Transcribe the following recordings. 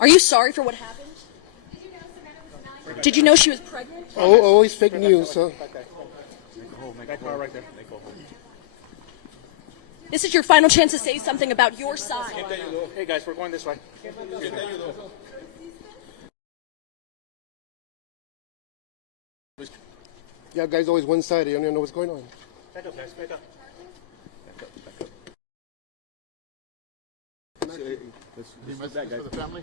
Are you sorry for what happened? Did you know she was pregnant? Oh, always fake news, huh? That car right there. This is your final chance to say something about your side. Hey guys, we're going this way. Yeah, guys, always one-sided. You don't even know what's going on. Back up, guys. Back up. You messaged for the family?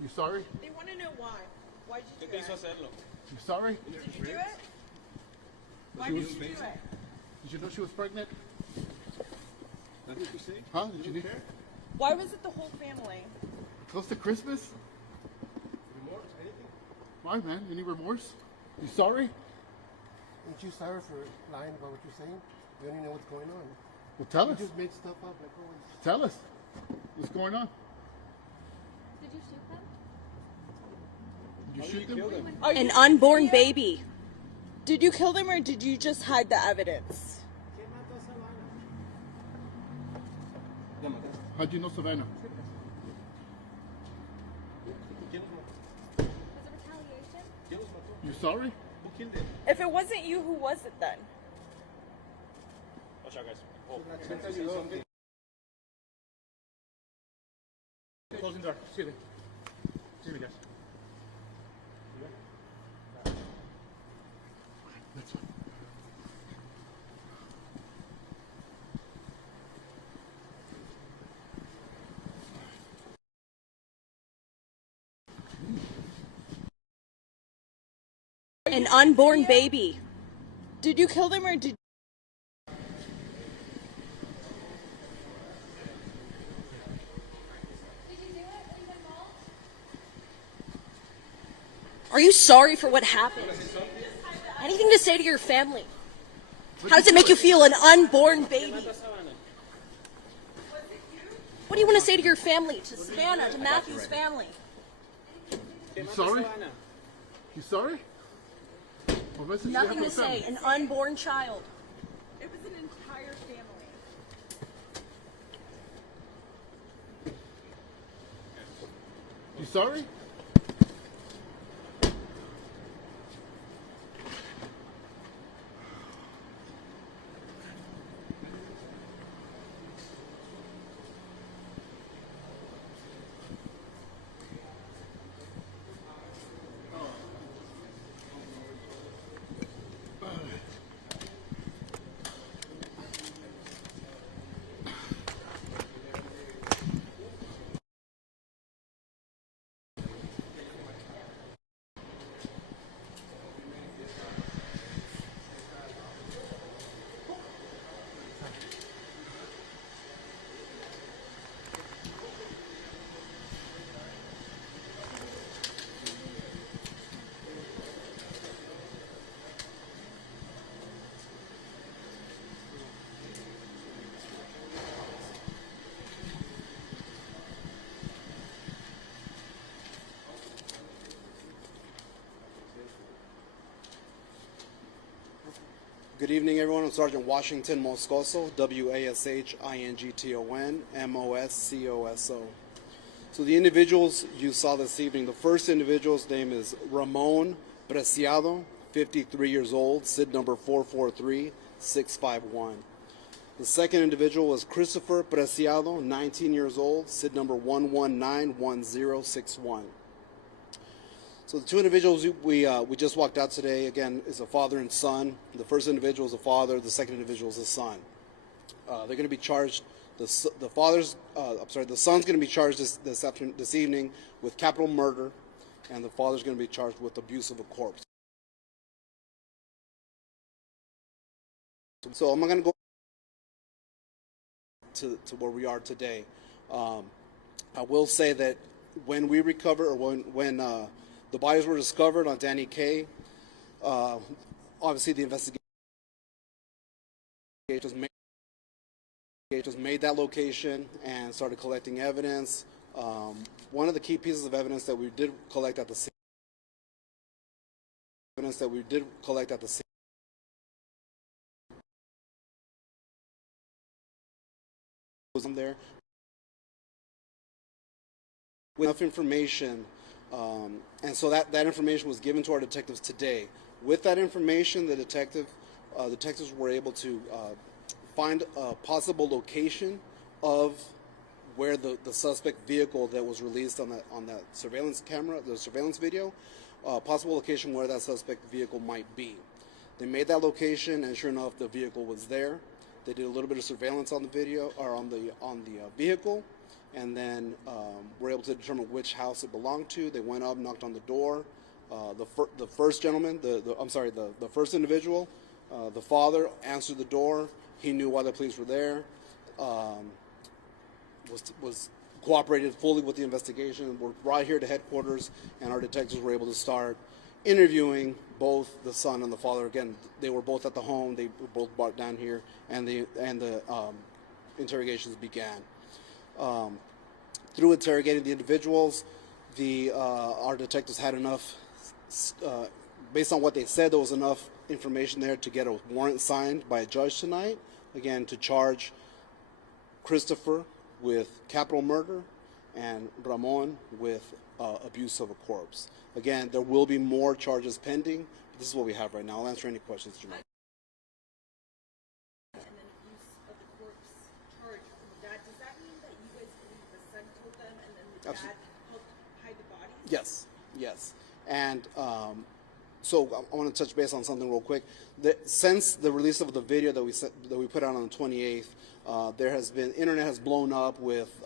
You sorry? They want to know why. Why did you do it? You sorry? Did you do it? Why did you do it? Did you know she was pregnant? Huh? Did you care? Why was it the whole family? Close to Christmas? Remorse? Anything? Why, man? Any remorse? You sorry? Aren't you sorry for lying about what you're saying? You don't even know what's going on. Well, tell You us. just made stuff up like always. Tell us. What's going on? Did you shoot them? Did you shoot them? Are you An unborn baby. Did you kill them or did you just hide the evidence? How'd you know Savannah? Was it retaliation? You sorry? If it wasn't you, who was it then? Watch out, guys. Closing door. Excuse me. Excuse me, guys. That's fine. An unborn baby. Did you kill them or did Are you sorry for what happened? Anything to say to your family? How does it make you feel, an unborn baby? What do you want to say to your family, to Savannah, to Matthew's family? You sorry? You sorry? What message do you have Nothing for to the family? say, an unborn child. it was an entire family? You sorry? Good evening, everyone. I'm Sergeant Washington Moscoso, W-A-S-H-I-N-G-T-O-N, M-O-S-C-O-S-O. So the individuals you saw this evening, the first individual's name is Ramon Preciado, 53 years old, SID number 443651. The second individual was Christopher Preciado, 19 years old, SID number 1191061. So the two individuals we just walked out today, again, is a father and son. The first individual is a father. The second individual is a son. They're going to be charged. The son's going to be charged this evening with capital murder, and the father's going to be charged with abuse of a corpse. So I'm not going to go to where we are today. I will say that when we recover, or when the bodies were discovered on Danny Kaye, obviously the investigation just made that location and started collecting evidence. One of the key pieces of evidence that we did collect at the scene was in there. with enough information, and so that information was given to our detectives today. With that information, the detectives were able to find a possible location of where the suspect vehicle that was released on that surveillance camera, the surveillance video, possible location where that suspect vehicle might be. They made that location, and sure enough, the vehicle was there. They did a little bit of surveillance on the video or on the vehicle, and then were able to determine which house it belonged to. They went up, knocked on the door. The first gentleman, the first individual, the father answered the door. He knew why the police were there. Was cooperated fully with the investigation. We're right here to headquarters, and our detectives were able to start interviewing both the son and the father. Again, they were both at the home. They were both brought down here, and the interrogations began. Through interrogating the individuals, our detectives had enough. Based on what they said, there was enough information there to get a warrant signed by a judge tonight. Again, to charge Christopher with capital murder and Ramon with abuse of a corpse. Again, there will be more charges pending, but this is what we have right now. I'll answer any questions you might. And then abuse of the corpse charge from the dad. Does that mean that you guys believe the son killed them and then the dad helped hide the bodies? Yes. And so I want to touch base on something real quick. Since the release of the video that we put out on the 28th, internet has blown up with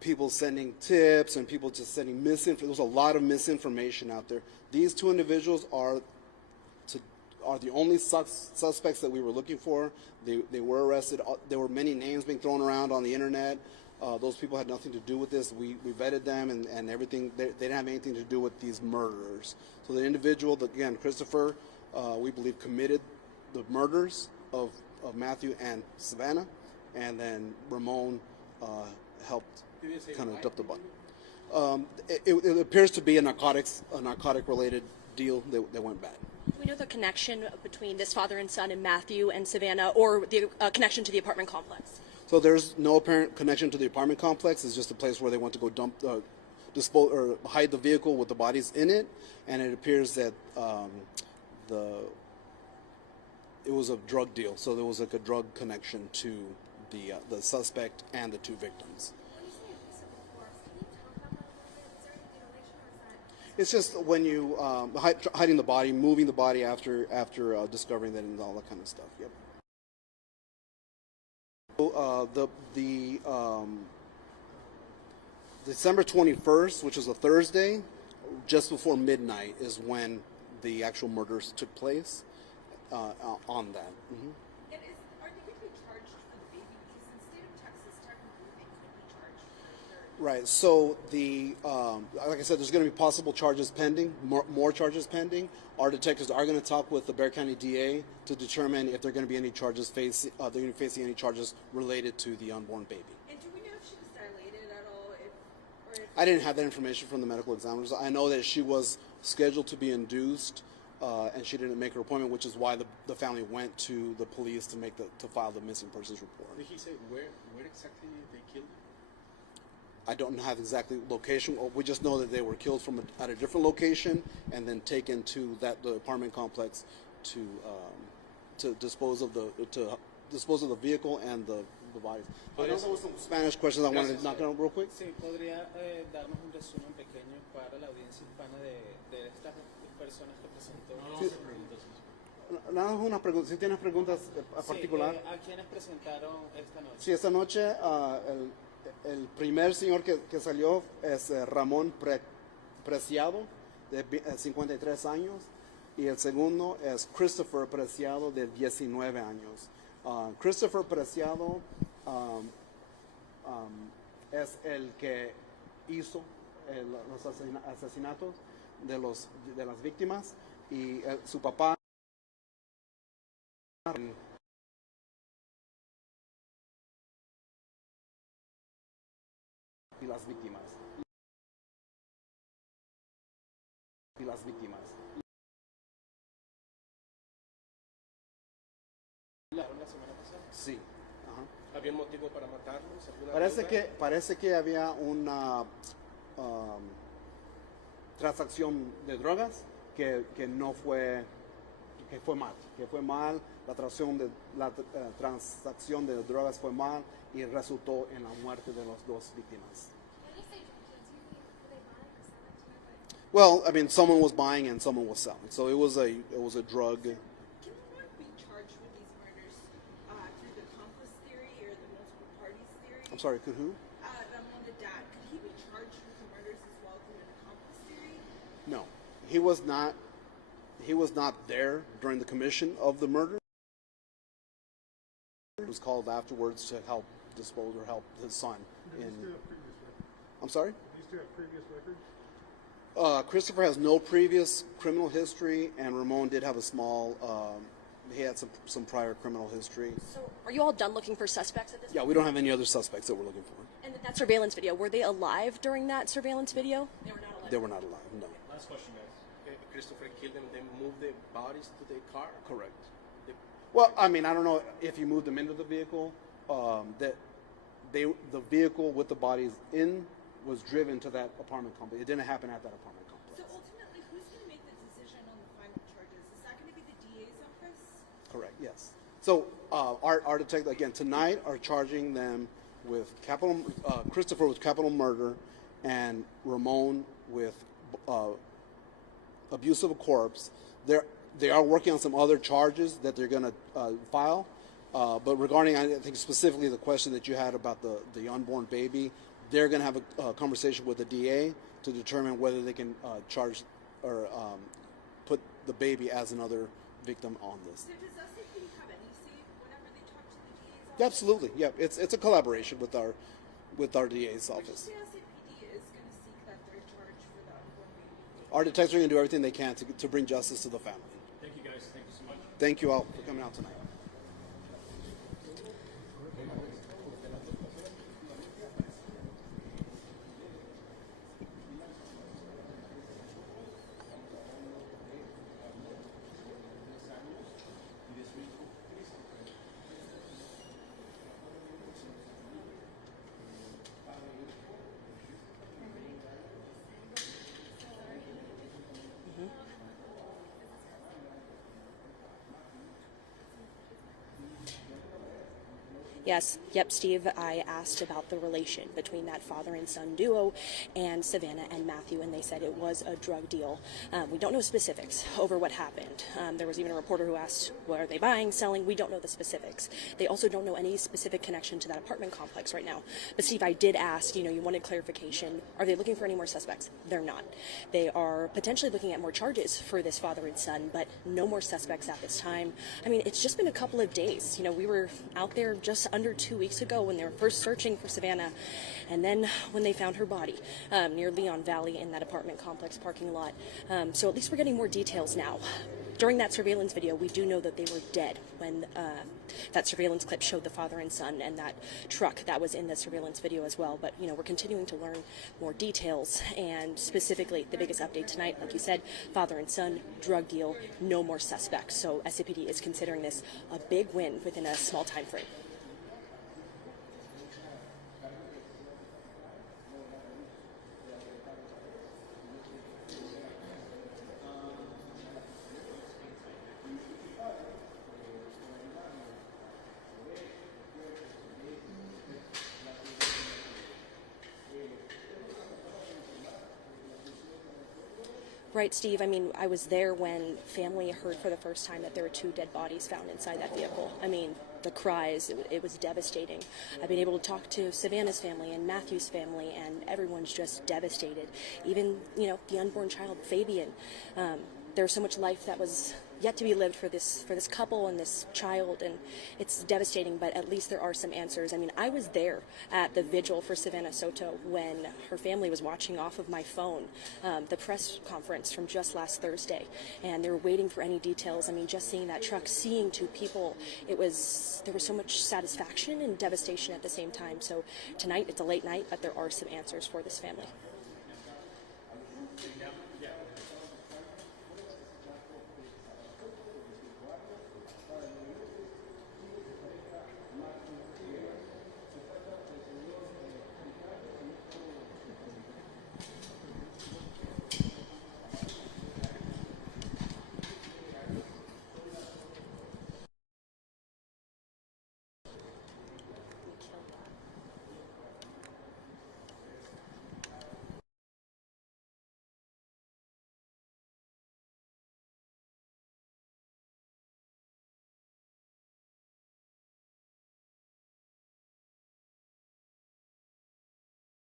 people sending tips and people just sending misinformation. There's a lot of misinformation out there. These two individuals are the only suspects that we were looking for. They were arrested. There were many names being thrown around on the internet. Those people had nothing to do with this. We vetted them and everything. They didn't have anything to do with these murderers. So the individual, again, Christopher, we believe committed the murders of Matthew and Savanah, and then Ramon helped kind of dump the body. It appears to be a narcotic-related deal that went bad. Do we know the connection between this father and son and Matthew and Savanah, or the connection to the apartment complex? So there's no apparent connection to the apartment complex. It's just a place where they went to go dispose or hide the vehicle with the bodies in it, and it appears that it was a drug deal. So there was like a drug connection to the suspect and the two victims. When you say abuse of the corpse, can you talk about that a little bit? Is there any mutilation or is that? It's just when you hiding the body, moving the body after discovering that and all that kind of stuff. Yep. December 21st, which was a Thursday, just before midnight, is when the actual murders took place. On that. Mm-hmm. And are they going to be charged for the baby? Because in the state of Texas, technically they could be charged for Right. So like I said, there's going to be possible charges pending, more charges pending. Our detectives are going to talk with the Bexar County DA to determine if they're going to be any charges facing any charges related to the unborn baby. And do we know if she was dilated at all? I didn't have that information from the medical examiners. I know that she was scheduled to be induced, and she didn't make her appointment, which is why the family went to the police to file the missing persons report. Did he say where exactly they killed him? I don't have exactly location. We just know that they were killed at a different location and then taken to the apartment complex to dispose of the vehicle and the bodies. I know there was some Spanish questions I wanted to knock out real quick. Sí, podría darnos un resumen pequeño para la audiencia hispana de estas personas que presentó. Nada más una pregunta. Si tienes preguntas a particular. ¿A quiénes presentaron esta noche? Sí, esta noche el primer señor que salió es Ramon Preciado, de 53 años, y el segundo es Christopher Preciado, de 19 años. Christopher Preciado es el que hizo los asesinatos de las víctimas, y su papá y las víctimas. ¿La semana pasada? Sí. Ajá. ¿Había un motivo para matarlos? Parece que había una transacción de drogas que no fue, que fue mal, transacción de drogas fue mal y resultó en la muerte de las dos víctimas. When you say drug deals, you mean were they buying or selling too? Like, Well, I mean, someone was buying and someone was selling, so it was a drug. Can Ramon be charged with these murders through the accomplice theory or the multiple parties theory? I'm sorry, could who? Ramon, the dad, could he be charged with the murders as well through an accomplice theory? No, he was not. He was not there during the commission of the murder. He was called afterwards to help dispose or help his son. I'm sorry? These two have previous records? Christopher has no previous criminal history, and Ramon did have a small. He had some prior criminal history. So, are you all done looking for suspects at this Yeah, point? we don't have any other suspects that we're looking for. And that surveillance video, were they alive during that surveillance video? They were not alive. They were not alive. No. Last question, guys. Christopher killed them, then moved the bodies to the car? Correct. The, Well, I mean, I don't know if you moved them into the vehicle. The vehicle with the bodies in was driven to that apartment complex. It didn't happen at that apartment complex. So ultimately, who's going to make the decision on the final charges? Is that going to be the DA's office? Correct. Yes. So our detective again tonight are charging them with Christopher with capital murder, and Ramon with abuse of a corpse. They are working on some other charges that they're going to file. But regarding, I think specifically the question that you had about the unborn baby, they're going to have a conversation with the DA to determine whether they can charge or put the baby as another victim on this. So does SAP have any say whenever they talk to the DA's office? Yeah, absolutely. Yeah, it's a collaboration with our DA's Would you office. say SAPD is going to seek that they're charged for the unborn baby? Our detectives are going to do everything they can to bring justice to the family. thank you, guys. Thank you so much. Thank you all for coming out tonight. Yes. Yep, Steve, I asked about the relation between that father and son duo and Savanah and Matthew, and they said it was a drug deal. We don't know specifics over what happened. There was even a reporter who asked, what are they buying, selling? We don't know the specifics. They also don't know any specific connection to that apartment complex right now. But Steve, I did ask, you wanted clarification. Are they looking for any more suspects? They're not. They are potentially looking at more charges for this father and son, but no more suspects at this time. I mean, it's just been a couple of days. We were out there just under 2 weeks ago when they were first searching for Savanah, and then when they found her body near Leon Valley in that apartment complex parking lot. So at least we're getting more details now. During that surveillance video, we do know that they were dead when that surveillance clip showed the father and son and that truck that was in the surveillance video as well. But, we're continuing to learn more details, and specifically the biggest update tonight, like you said, father and son, drug deal, no more suspects. So SCPD is considering this a big win within a small time frame. Right, Steve. I mean, I was there when family heard for the first time that there were 2 dead bodies found inside that vehicle. I mean, the cries, it was devastating. I've been able to talk to Savannah's family and Matthew's family, and everyone's just devastated. Even, the unborn child, Fabian. There was so much life that was yet to be lived for this couple and this child, and it's devastating, but at least there are some answers. I mean, I was there at the vigil for Savanah Soto when her family was watching off of my phone the press conference from just last Thursday, and they were waiting for any details. I mean, just seeing that truck, seeing 2 people, there was so much satisfaction and devastation at the same time. So tonight, it's a late night, but there are some answers for this family.